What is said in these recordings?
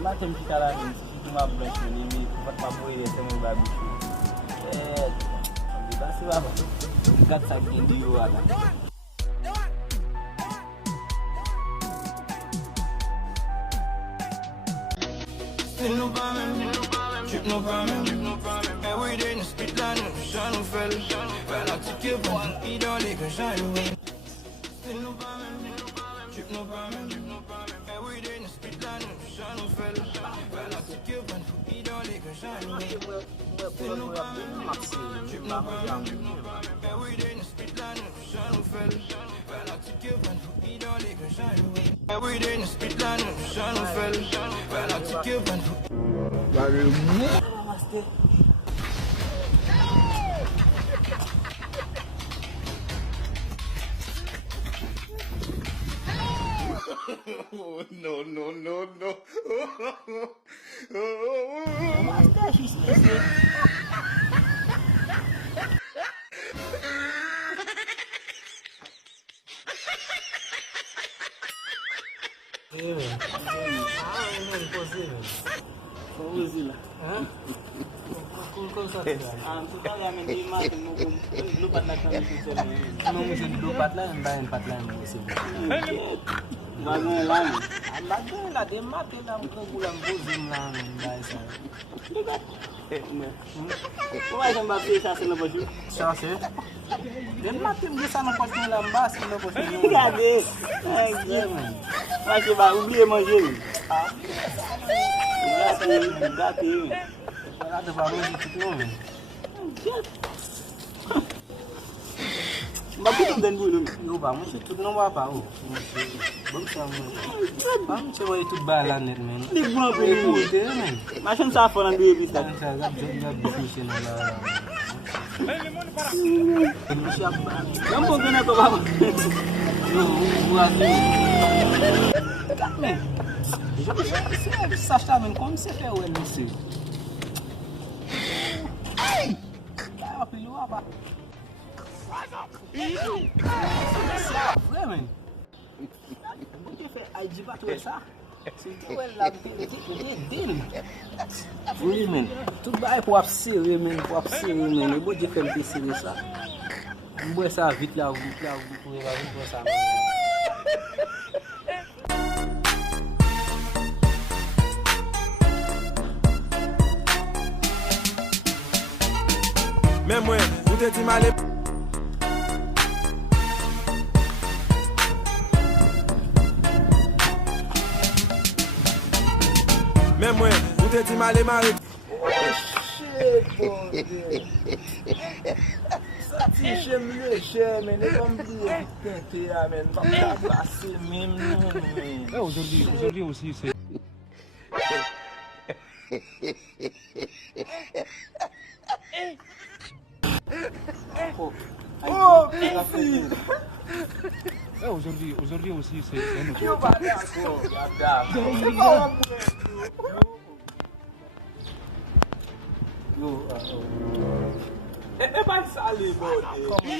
Matem kita la men, si tu ma blanche men, mi pat ma boye se mon babichu. Basi baba. Gat sa gendi yo aga. Still no problem, trip no problem. Every day in the street line, shine no fell. Well, I took your one, eat all they can shine away. Still no problem, trip no problem. Every day in the street line, shine no fell. Well, I took your one, eat all they can shine away. Still no problem, trip no problem. Every day in the street line, shine no fell. Well, I took your one, eat all they can shine away. Every day in the street line, shine no fell. Well, I took your one. Namaste. Oh, no. Namaste, she's listening. Kita yang mendimak lupa nak kami bicara. Mungkin lupa lah, empat lah musim. Bagaimana? Bagaimana dia mati dalam bulan musim lah, guys. Kau macam bapa saya selalu baju. Siapa? Dia mati di sana pas melambas, selalu baju. Lagi. Masih baru beli manger. Gati. Ada baru di situ. Bapak tu dan bulu. Yo bang, mesti tu nama apa? Bang sama. Bang coba itu balan ni men. Ni buat bulu. Men. Macam siapa orang dia bisa? Saya juga bisnis lah. Siapa? Nampak kena tu bapa. Yo buat ni. Men. Sacha men, como você fez o LC? Ah, pilou a ba. Foi, men. Você fez aí de bato essa? Se tu é lá do dele. Oui men. Tu vai pour abserver men, pour abserver men. Eu vou te faire piscine ça. Vou essa vite lá, pour levar ça. Même moi, vous te dit mal. Même moi, vous te dit mal et marre. Ça ti j'aime le j'aime mais comme dire tenter amen pas passer même non. Aujourd'hui aussi c'est Oh, merci. Aujourd'hui aussi c'est notre. Eu vou dar agora. É mais sali, mano. Como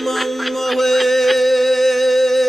Mama,